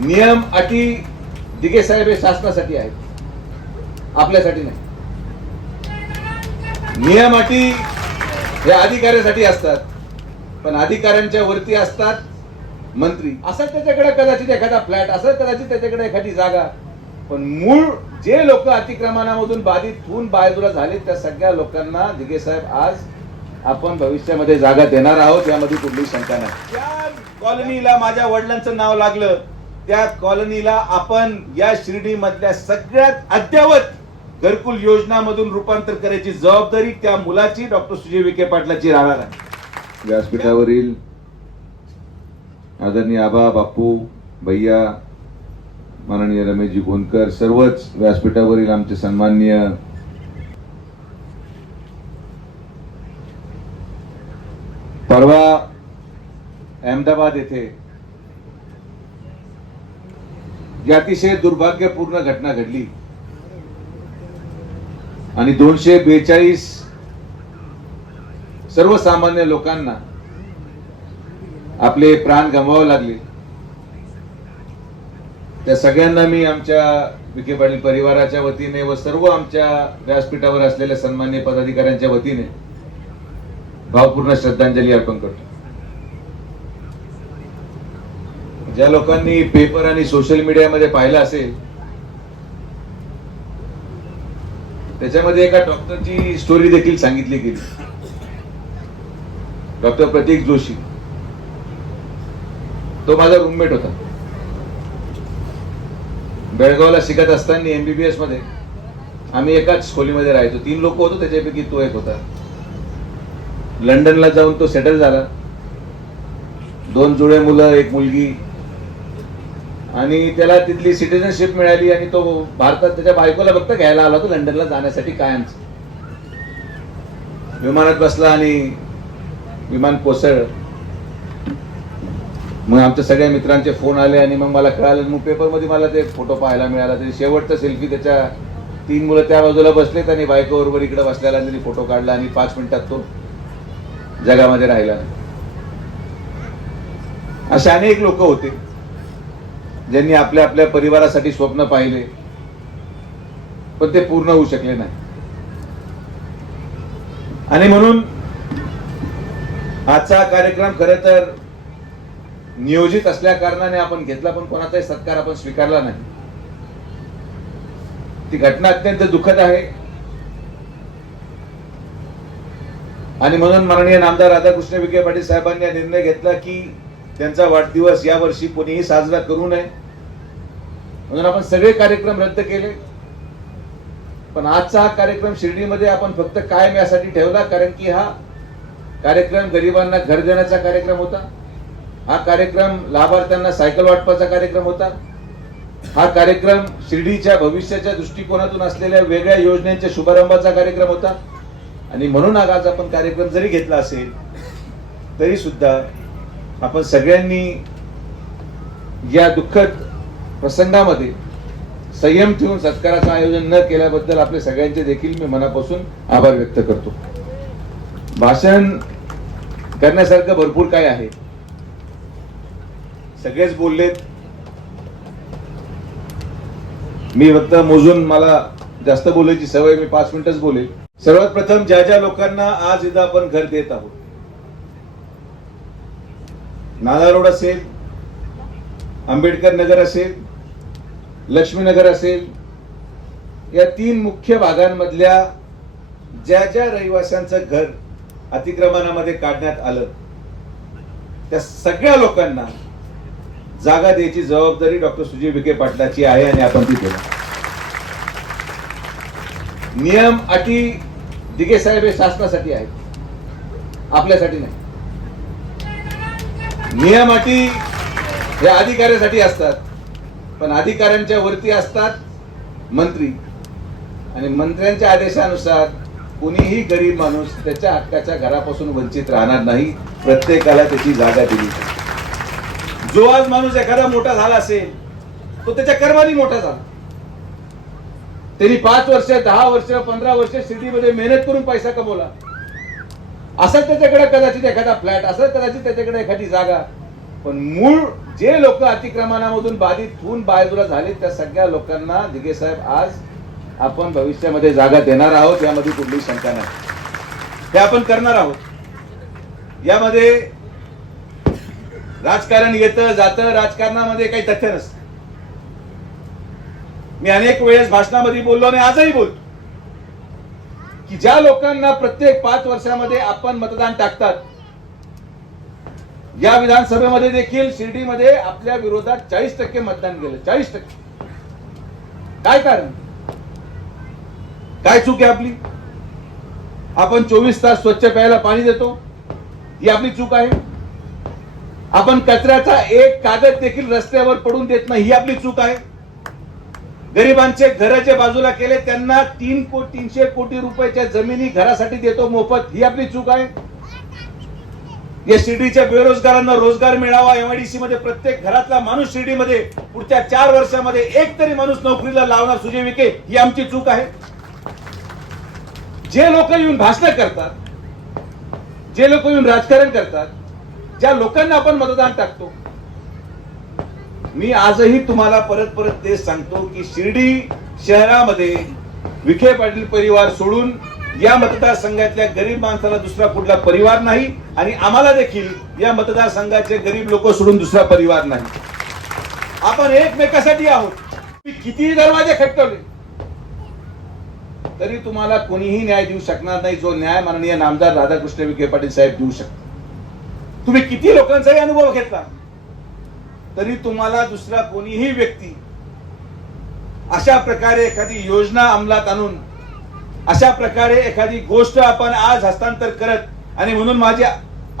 नियम अटी दिगे साहेब हे शासनासाठी आहेत. आपल्यासाठी नाही. नियम अटी हे अधिकाऱ्यासाठी असतात. पण अधिकाऱ्यांच्या वरती असतात मंत्री. असं त्याच्याकडे कदाचित एखादा फ्लॅट असं कदाचित त्याच्याकडे एखादी जागा. पण मूळ जे लोक अतिक्रमणामधून बाधित होऊन बाजूला झाले त्या सगळ्या लोकांना दिगे साहेब आज आपण भविष्यामध्ये जागा देणार आहोत. यामध्ये कुठलीही शंका नाही. त्या कॉलनीला माझ्या वडिलांचं नाव लागलं. त्या कॉलनीला आपण या शिर्डी मधल्या सगळ्यात अद्यावत घरकुल योजनामधून रूपांतर करायची जबाबदारी त्या मुलाची डॉक्टर सुजय विखे पाटलाची राहणार आहे. व्यासपीठावरील आदरणीय आबा बापू भैया माननीय रमेशजी गोंदकर सर्वच व्यासपीठावरील आमचे सन्माननीय परवा अहमदाबाद येथे जी अतिशय दुर्भाग्यपूर्ण घटना घडली. आणि दोनशे बेचाळीस सर्वसामान्य लोकांना आपले प्राण गमवावे लागले. त्या सगळ्यांना मी आमच्या विखे पाटील परिवाराच्या वतीने व सर्व आमच्या व्यासपीठावर असलेल्या सन्मान्य पदाधिकाऱ्यांच्या वतीने भावपूर्ण श्रद्धांजली अर्पण करतो. ज्या लोकांनी पेपर आणि सोशल मीडियामध्ये पाहिलं असेल त्याच्यामध्ये एका डॉक्टरची स्टोरी देखील सांगितली गेली. डॉक्टर प्रतीक जोशी. तो माझा रूममेट होता. बेळगावला शिकत असताना एमबीबीएसमध्ये आम्ही एकाच खोलीमध्ये राहायचो. तीन लोक होतो त्याच्यापैकी तो एक होता. लंडनला जाऊन तो सेटल झाला. दोन जुळे मुलं एक मुलगी आणि त्याला तिथली सिटिझनशिप मिळाली आणि तो भारतात त्याच्या बायकोला फक्त घ्यायला आला होता लंडनला जाण्यासाठी कायमच. विमानात बसला आणि विमान कोसळ मग आमच्या सगळ्या मित्रांचे फोन आले आणि मग मला कळालं मग पेपरमध्ये मला ते फोटो पाहायला मिळाला. तरी शेवटचा सेल्फी त्याच्या तीन मुलं त्या बाजूला बसलेत आणि बायकोबरोबर इकडे बसलेला त्यांनी फोटो काढला आणि पाच मिनिटात तो जगामध्ये राहिला. असे अनेक लोक होते. ज्यांनी आपल्या आपल्या परिवारासाठी स्वप्न पाहिले पण ते पूर्ण होऊ शकले नाही. आणि म्हणून आजचा कार्यक्रम खर तर नियोजित असल्या कारणाने आपण घेतला पण कोणाचाही सत्कार आपण स्वीकारला नाही. ती घटना अत्यंत दुःखद आहे. आणि म्हणून माननीय नामदार राधाकृष्ण विखे पाटील साहेबांनी निर्णय घेतला की त्यांचा वाढदिवस या वर्षी कोणीही साजरा करू नये. म्हणून आपण सगळे कार्यक्रम रद्द केले. पण आजचा हा कार्यक्रम शिर्डीमध्ये आपण फक्त कायम यासाठी ठेवला कारण की हा कार्यक्रम गरिबांना घर देण्याचा कार्यक्रम होता. हा कार्यक्रम लाभार्थ्यांना सायकल वाटपाचा कार्यक्रम होता. हा कार्यक्रम शिर्डीच्या भविष्याच्या दृष्टिकोनातून असलेल्या वेगळ्या योजनेच्या शुभारंभाचा कार्यक्रम होता. आणि म्हणून आज आपण कार्यक्रम जरी घेतला असेल तरी सुद्धा आपण सगळ्यांनी या दुःखद प्रसंगामध्ये संयम ठेवून सत्काराचं आयोजन न केल्याबद्दल आपले सगळ्यांचे देखील मी मनापासून आभार व्यक्त करतो. भाषण करण्यासारखं भरपूर काय आहे. सगळेच बोललेत. मी फक्त मोजून मला जास्त बोलायची सवय मी पाच मिनिटच बोलेल. सर्वात प्रथम ज्या ज्या लोकांना आज इथं आपण घर देत आहोत नाना रोड असेल आंबेडकर नगर असेल लक्ष्मीनगर असेल या तीन मुख्य भागांमधल्या ज्या ज्या रहिवाशांचं घर अतिक्रमणामध्ये काढण्यात आलं त्या सगळ्या लोकांना जागा द्यायची जबाबदारी डॉक्टर सुजय विखे पाटलाची आहे आणि आपण ती केली. नियम अटी दिगे साहेब हे शासनासाठी आहेत. आपल्यासाठी नाही. नियम अटी या अधिकाऱ्यासाठी असतात. पण अधिकाऱ्यांच्या वरती असतात मंत्री. आणि मंत्र्यांच्या आदेशानुसार कुणीही गरीब माणूस त्याच्या हक्काच्या घरापासून वंचित राहणार नाही. प्रत्येकाला त्याची जागा दिली जो आज माणूस एखादा मोठा झाला असेल तो त्याच्या कर्माने मोठा झाला. त्यांनी पाच वर्ष दहा वर्ष पंधरा वर्ष सिटीमध्ये मेहनत करून पैसा कमवला. असं त्याच्याकडे कदाचित एखादा फ्लॅट असं कदाचित त्याच्याकडे एखादी जागा. पण मूळ जे लोक अतिक्रमणामधून बाधित होऊन बाजूला झाले त्या सगळ्या लोकांना दिगे साहेब आज आपण भविष्यामध्ये जागा देणार आहोत यामध्ये कुठलीही शंका नाही. हे आपण करणार आहोत. यामध्ये राजकारण येतं जातं राजकारणामध्ये काही तथ्य नसतं. मी अनेक वेळेस भाषणामध्ये बोललो आणि आजही बोलतो. की ज्या लोकांना प्रत्येक पाच वर्षामध्ये आपण मतदान टाकतात या विधानसभेमध्ये देखील शिर्डीमध्ये आपल्या विरोधात चाळीस टक्के मतदान गेलं. चाळीस टक्के. काय कारण? काय चूक आहे आपली? आपण चोवीस तास स्वच्छ प्यायला पाणी देतो. ही आपली चूक आहे. आपण कचऱ्याचा एक कागद देखील रस्त्यावर पडून देत नाही ही आपली चूक आहे. गरिबांचे घर जे बाजूला केले त्यांना तीन कोटी तीनशे कोटी रुपयाच्या जमिनी घरासाठी देतो मोफत. ही आपली चूक आहे. या शिर्डीच्या बेरोजगारांना रोजगार मिळावा. एमआयडीसी मध्ये प्रत्येक घरातला माणूस शिर्डीमध्ये पुढच्या चार वर्षामध्ये एक तरी माणूस नोकरीला लावणार सुजय विखे ही आमची चूक आहे. जे लोक येऊन भाषण करतात जे लोक येऊन राजकारण करतात ज्या लोकांना आपण मतदान टाकतो मी आजही तुम्हाला परत परत तेच सांगतो की शिर्डी शहरामध्ये विखे पाटील परिवार सोडून या मतदारसंघातल्या गरीब माणसाला दुसरा कुठला परिवार नाही आणि आम्हाला देखील या मतदारसंघाचे गरीब लोक सोडून दुसरा परिवार नाही. आपण एकमेकासाठी आहोत. तुम्ही कितीही दरवाजे खटकवले तरी तुम्हाला कोणीही न्याय देऊ शकणार नाही जो न्याय माननीय नामदार राधाकृष्ण विखे पाटील साहेब देऊ शकतात. तुम्ही किती लोकांचाही अनुभव घेतला. तरी तुम्हाला दुसरा कोणीही व्यक्ती अशा प्रकारे एखादी योजना अंमलात आणून अशा प्रकारे एखादी गोष्ट आपण आज हस्तांतर करत आणि म्हणून माझे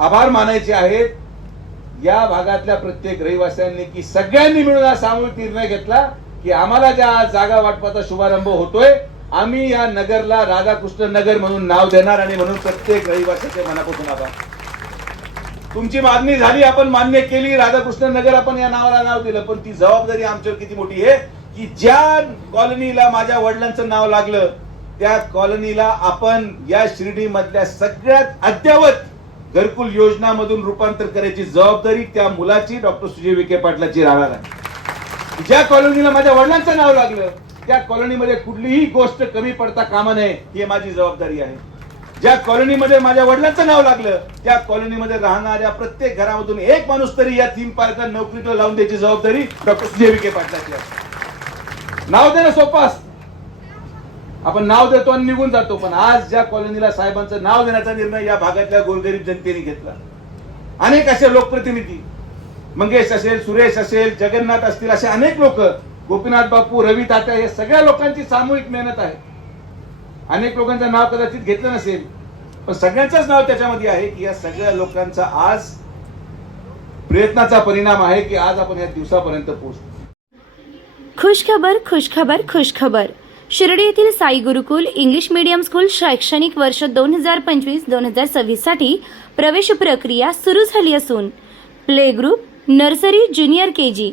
आभार मानायचे आहेत या भागातल्या प्रत्येक रहिवाशांनी की सगळ्यांनी मिळून हा सामूहिक निर्णय घेतला की आम्हाला ज्या आज जागा वाटपाचा शुभारंभ होतोय आम्ही या नगरला राधाकृष्ण नगर म्हणून नाव देणार आणि म्हणून प्रत्येक रहिवाशाचे मनापासून आभार. तुमची मागणी झाली आपण मान्य केली राधाकृष्ण नगर आपण या नावाला नाव दिलं. पण ती जबाबदारी आमच्यावर किती मोठी आहे की ज्या कॉलनीला माझ्या वडिलांचं नाव लागलं त्या कॉलनीला आपण या शिर्डी मधल्या सगळ्यात अद्यावत घरकुल योजनामधून रूपांतर करायची जबाबदारी त्या मुलाची डॉक्टर सुजय विखे पाटलाची राहणार आहे. ज्या कॉलनीला माझ्या वडिलांचं नाव लागलं त्या कॉलनीमध्ये कुठलीही गोष्ट कमी पडता कामा नये ही माझी जबाबदारी आहे. ज्या कॉलनीमध्ये माझ्या वडिलांचं नाव लागलं त्या कॉलनीमध्ये राहणाऱ्या प्रत्येक घरामधून एक माणूस तरी या थीम पार्कला नोकरीला लावून द्यायची जबाबदारी डॉक्टर सुजय विखे पाटलाची नाव देणं ना असतं. आपण नाव देतो आणि निघून जातो पण आज ज्या कॉलनीला साहेबांचं नाव देण्याचा निर्णय या भागातल्या गोरगरीब जनतेने घेतला. अनेक असे लोकप्रतिनिधी मंगेश असेल सुरेश असेल जगन्नाथ असतील असे अनेक लोक गोपीनाथ बापू रवी तात्या हे सगळ्या लोकांची सामूहिक मेहनत आहे. अनेक लोकांचं नाव कदाचित घेतलं नसेल पण सगळ्यांचंच नाव त्याच्यामध्ये आहे की या सगळ्या लोकांचा आज प्रयत्नाचा परिणाम आहे की आज आपण या दिवसापर्यंत पोहोचतो खुशखबर खुशखबर खुशखबर. शिर्डी येथील Sai Gurukul English medium school शैक्षणिक वर्ष दोन हजार पंचवीस दोन हजार सव्वीससाठी प्रवेश प्रक्रिया सुरू झाली असून play group nursery junior K G